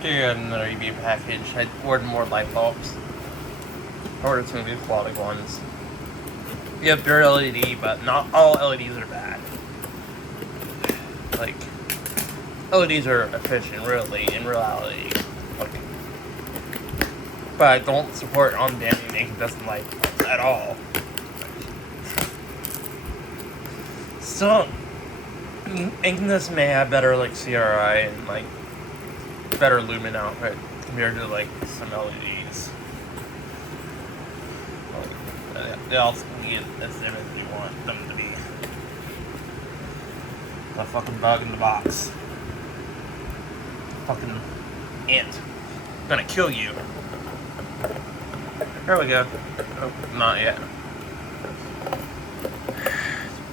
Okay, got another eBay package. I ordered more light bulbs. I ordered some good quality ones. Yep, they're LED, but not all LEDs are bad. Like, LEDs are efficient, really, in reality. Like, but I don't support on-damping incandescent light bulbs at all. So, incandescent may have better, like, CRI and, like, better lumen output compared to, like, some LEDs. They also can get as dim as you want them to be. The fucking bug in the box. Fucking ant. I'm gonna kill you. There we go. Oh, not yet.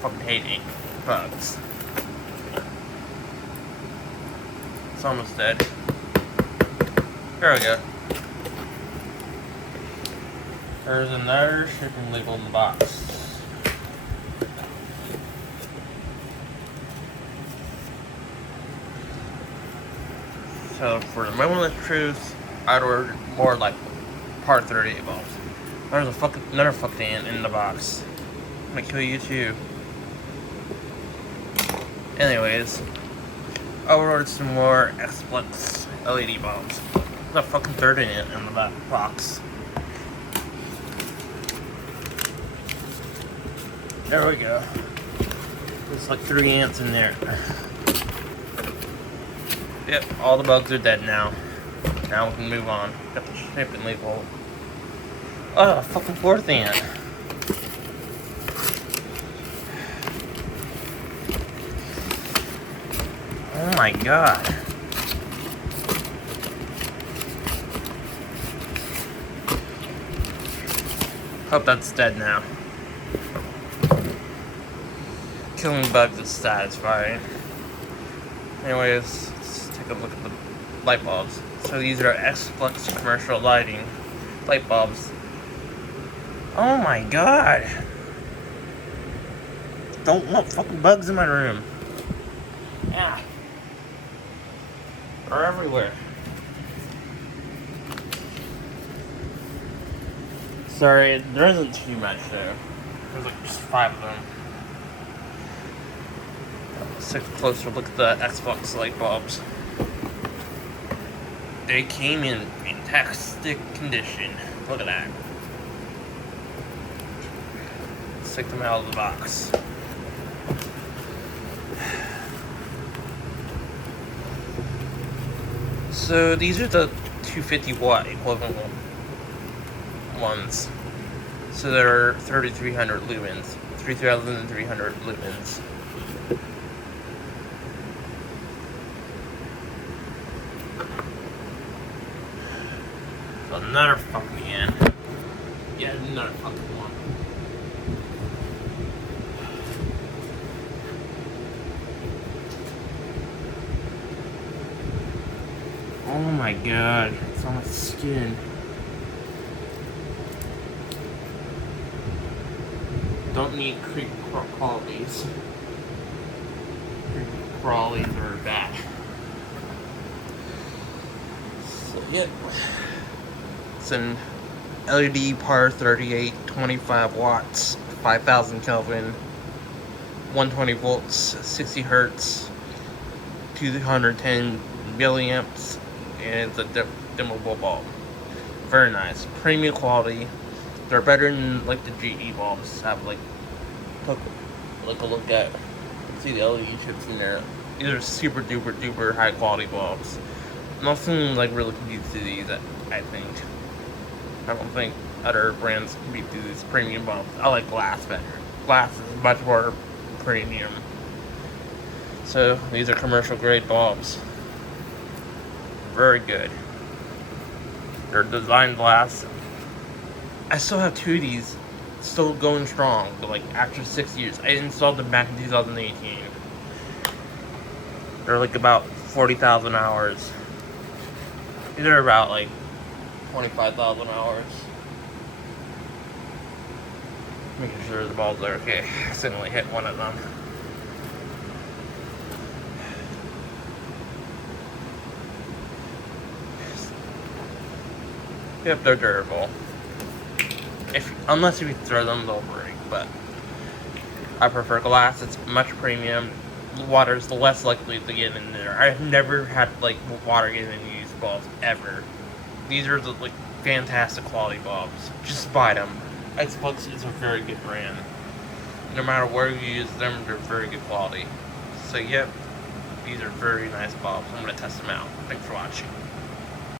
Fucking hate bugs. It's almost dead. There we go. There's another shipping label in the box. So for the moment of truth, I'd order more like Par 38 bulbs. There's another fucking ant in the box. I'm gonna kill you too. Anyways, I ordered some more X-Flux LED bulbs. There's a fucking third ant in the box. There we go. There's like 3 ants in there. Yep, all the bugs are dead now. Now we can move on. Got the shipping label. Oh, fucking 4th ant. Oh my god. Hope that's dead now. Killing bugs is satisfying. Anyways, let's take a look at the light bulbs. So these are X-Flux commercial lighting light bulbs. Oh my god. Don't want fucking bugs in my room. Yeah. They're everywhere. Sorry, there isn't too much though. There's like just 5 of them. Let's take a closer look at the X-Flux light bulbs. They came in fantastic condition. Look at that. Let's take them out of the box. So these are the 250 watt equivalent ones. So they're 3,300 lumens. 3,300 lumens. Another fucking ant. Yeah, another fucking one. Oh my god, it's on my skin. Don't need creepy crawlies. Creepy crawlies are bad. So, yep. It's an LED Par 38, 25 watts, 5,000 Kelvin, 120 volts, 60 hertz, 210 milliamps, and it's a dimmable bulb. Very nice. Premium quality. They're better than like the GE bulbs. Have like a look at. See the LED chips in there. These are super duper high quality bulbs. Nothing like really competes to these, I think. I don't think other brands compete to these premium bulbs. I like glass better. Glass is much more premium. So these are commercial grade bulbs. Very good. They're designed glass. I still have 2 of these still going strong, but like after 6 years. I installed them back in 2018. They're like about 40,000 hours. These are about like 25,000 hours. Making sure the bulbs are okay. I accidentally hit one of them. Yep, they're durable. Unless if you throw them, they'll break. But I prefer glass. It's much premium. Water's less likely to get in there. I've never had like water get in these bulbs ever. These are like fantastic quality bulbs. Just buy them. Xbox is a very good brand. No matter where you use them, they're very good quality. So yep, these are very nice bulbs. I'm gonna test them out. Thanks for watching.